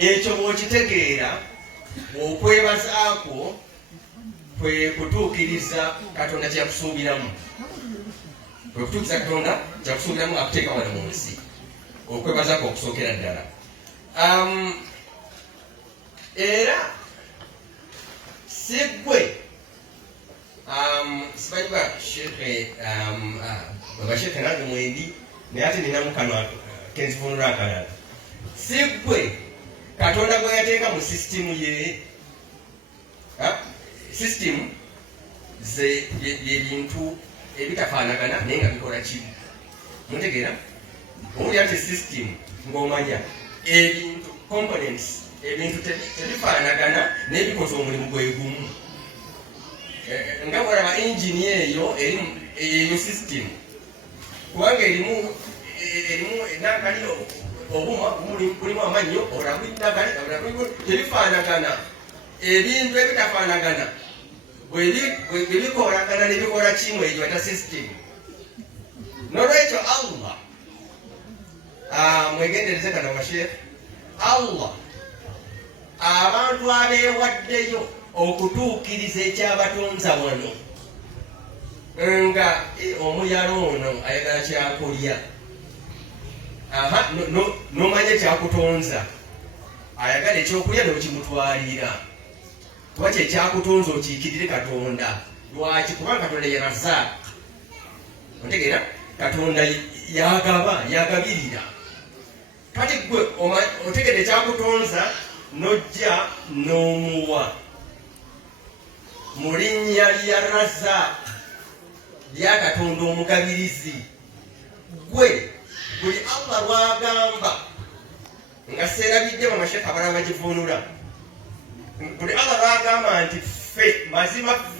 ekyo bw'okitegeera okwebazaako kwe kutuukiriza Katonda kyakusuubiramu, kwe kutuukiriza Katonda kyakusuubiramu akuteeka wano mu nsi, okwebazaako okusookera ddala. Era si ggwe simanyi basheke nange mwendi naye ate ninamu kano kenzivunula akalala. Si ggwe Katonda gwe yateeka mu sisitimu ye, sisitimu ze bintu ebitafaanagana naye nga bikola kimu. Mutegeera? Omuli ati sisitimu ng'omanya ebintu components, ebintu tebifaanagana naye bikoze omulimu gwe gumu. Nga bwolaba engine eyo sisitimu, kubanga erimu ennagali obuma mulimu amannyo olabwidagala tebifaanagana. Ebintu ebitafaanagana bwe bikolagana ne bikola kimu, ekyo ata sisitimu. Nolwekyo Allah, mwegendereze kano basheekh, Allah abantu abeewaddeyo okutuukiriza ekyabatonza wano, nga omuyala ono ayagala kyakulya, nomanya ekyakutonza, ayagala ekyokulya n'okimutwalira, kuba kyekyakutonza okiikirire Katonda. Lwaki? Kubanga Katonda ye Razzaaq. Otegeera? Katonda yagaba, yagabirira. Kati gwe otegeera ekyakutonza n'ojja n'omuwa mu linnya lya Razzaaq, lya Katonda omugabirizi. Gwe buli Allah lwagamba, nga seerabidde bamasheekh abalala bagivunula, buli Allah lwagamba nti ffe mazima